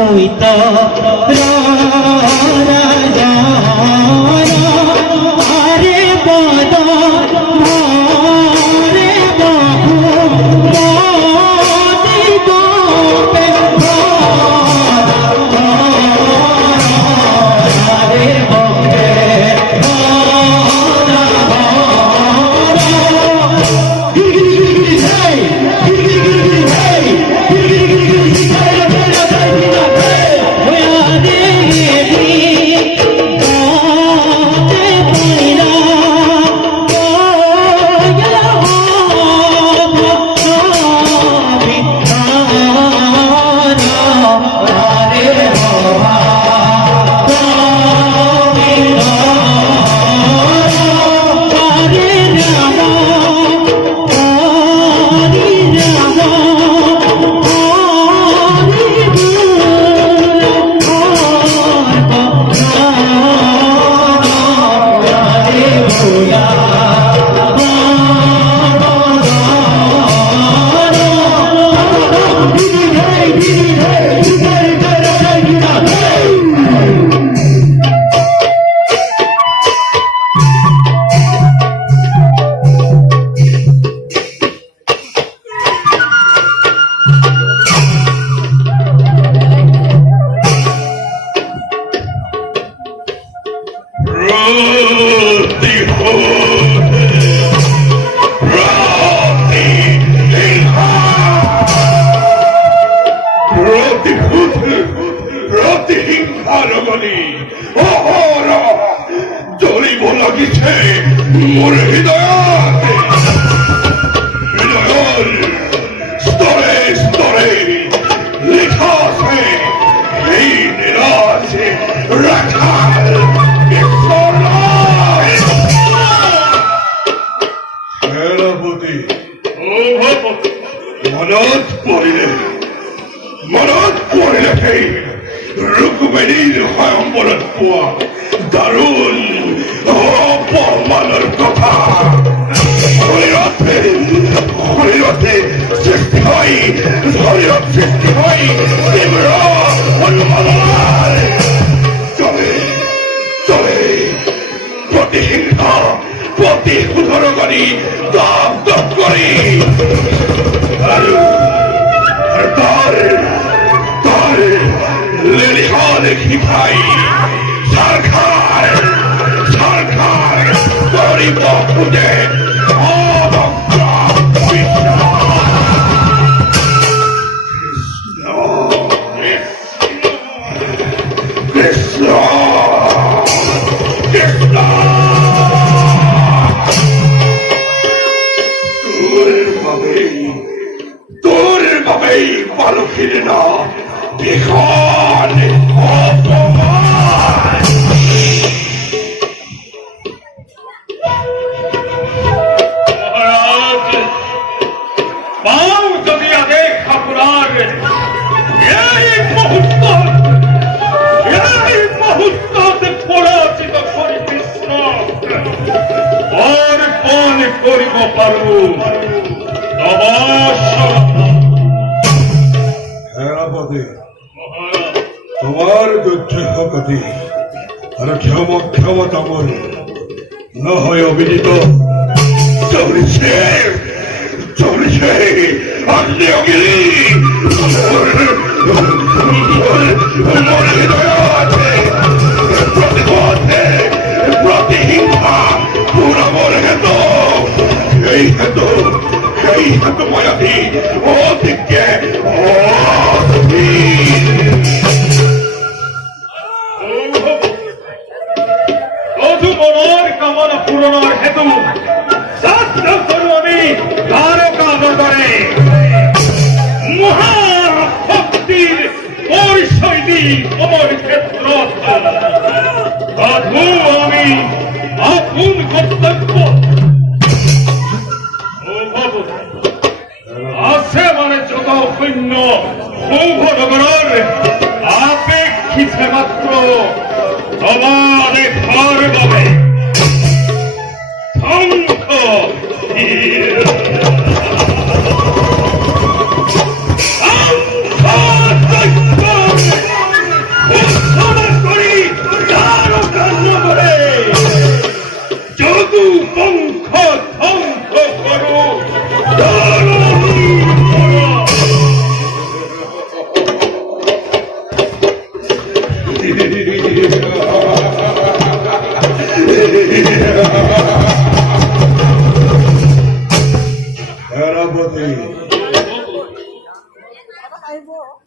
বইতা রাজা আরে বাদা মারে বাহু মাদি গোপে আরে বকে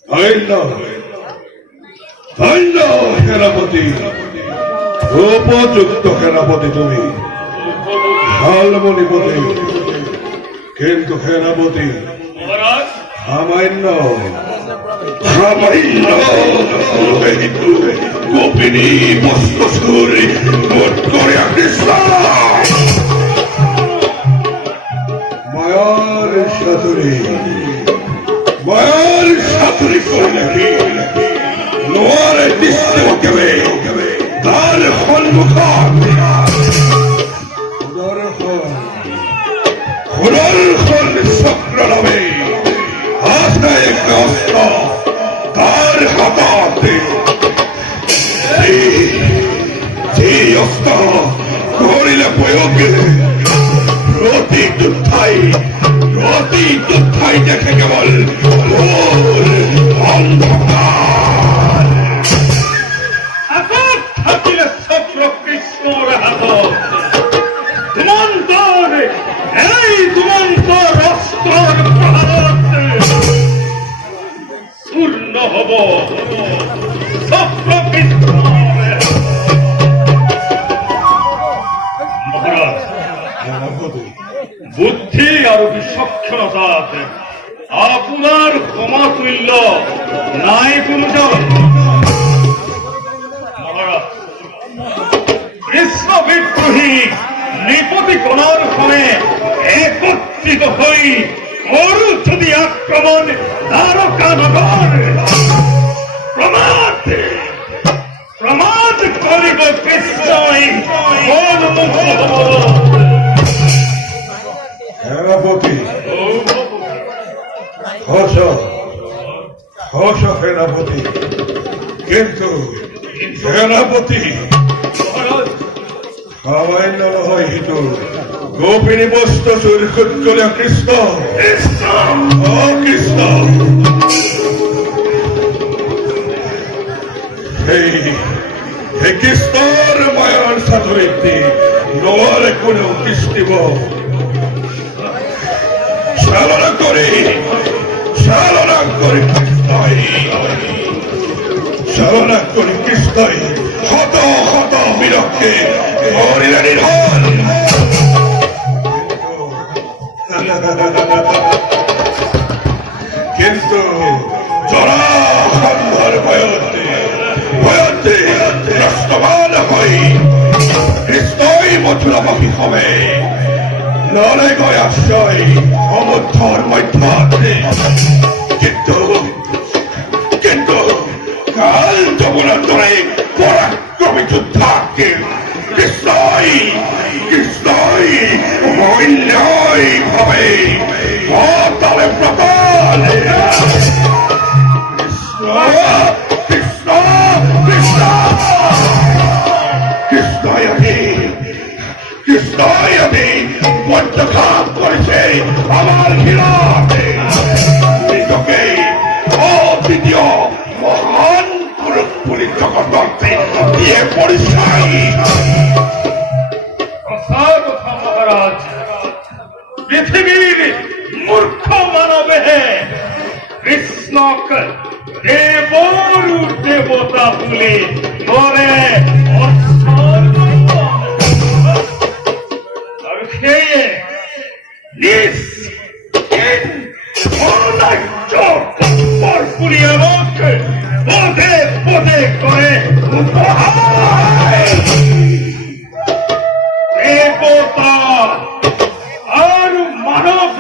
ধন্য ধন্য সেনাপতি, উপযুক্ত সেনাপতি তুমি, শালমণিপতি। কিন্তু সেনাপতি সামান্য সামান্য গোপিনী বস্তুসুরি মোট করে কৃষ্ণ মায়ার সাতুরি করে নাকি নোয়ারে দৃশ্য কেবে তার সন্মুখ চক্র নামে আছে এক অস্ত্র তার হাতে। যে অস্ত্র করিলে প্রয়োগে প্রতি দুঃখাই দেখে কেবল অন্ধকার। থাকিলে চক্র কৃষ্ণর হাত দুমন্তর, এই দুমন্তর অস্ত্রর প্রহারতে চূর্ণ হব চক্র কৃষ্ণর। মহারাজ, বুদ্ধি আৰু বিচক্ষণতাত আপোনাৰ সমাতুল্য নাই কোনোজন। মহাৰাজ, কৃষ্ণ বিদ্ৰোহী নৃপতি গণৰ ফলে একত্ৰিত হৈ কৰো যদি আক্ৰমণ দ্বাৰকা নগৰ, প্ৰমাদ কৰিব কৃষ্ণই মনমুগ্ধ হব। সেনাপতি হস সেনাপতি, কিন্তু সেনাপতি সামান্য নহয়, সিটো গোপিনী বস্তু চুৰকুত কৰে কৃষ্ণ। কৃষ্ণ সেই কৃষ্ণৰ মায়াৰ চাতুৰীতি নোৱাৰে কোনেও কৃষ্টিব। চালনা কৰি কৃষ্ণই শত শত বীৰকে কৰিলে নিধন। কিন্তু জৰাসন্ধৰ ভয়তে নষ্টবান হৈ কৃষ্ণই মথুৰাবাসী সবে ললে গৈ আশ্ৰয় সমুদ্ৰৰ মধ্যতে। কিন্তু কাল যমুনাৰ দৰে পৰাক্ৰমী যোদ্ধাকে কৃষ্ণই অন্যায় ভাৱে তালে প্ৰতাল। কৃষ্ণই আমি পৰ্যঘাত কৰিছে আমাৰ হীৰাতে। নিজকে অদ্বিতীয় মহান পুৰুষ বুলি জগতত দিয়ে পৰিচয়। মহারাজ, পৃথিবীর মূর্খ মানবে কৃষ্ণক দেবরু দেবতা বলে করে আর খেয়ে পদে পদে করে দেবতা আর মানব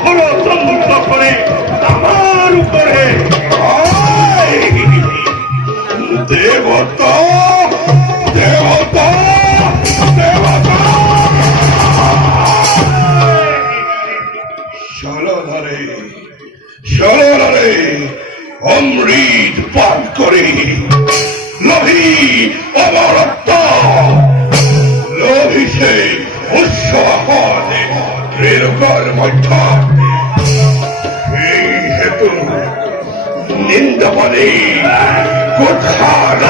ষড়যন্ত্র করে আমার উপরে দেবতা দেবতা দেবতা চলধারে অমৃত পান করে লোভী অমরত্ব লোভিছে উৎস ত্রিলোকৰ মধ্য। সেই হেতু নিন্দবনী কুৎসাৰ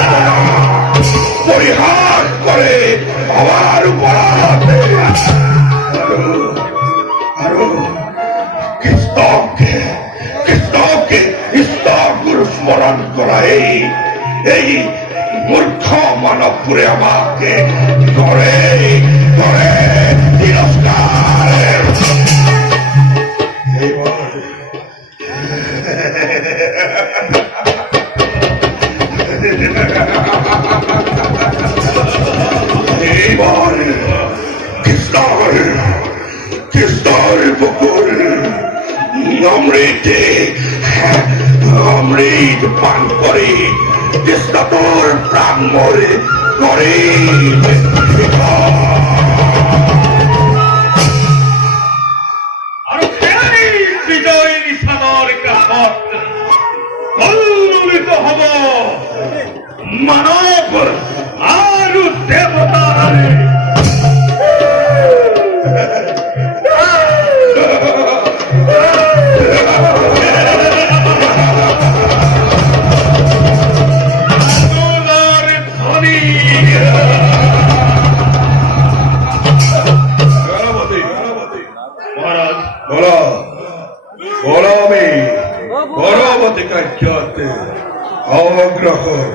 পৰিহাস কৰে আমাৰ ওপৰত। এই মূর্খ মানবপুরে আমাকে করে করে তিরস্কার। এইবার কৃষ্ণর পুকুর অমৃত পান করে কৃষ্ণ তোর প্রাণ মরে করে। আর সেই বিজয় নিশানৰ কাষত উন্মোলিত হব মানৱ আৰু দেৱতাৰ আন্দোলনৰ ধ্বনি। মহারাজ বলো আমি পরবর্তী কার্যতে অগ্রসর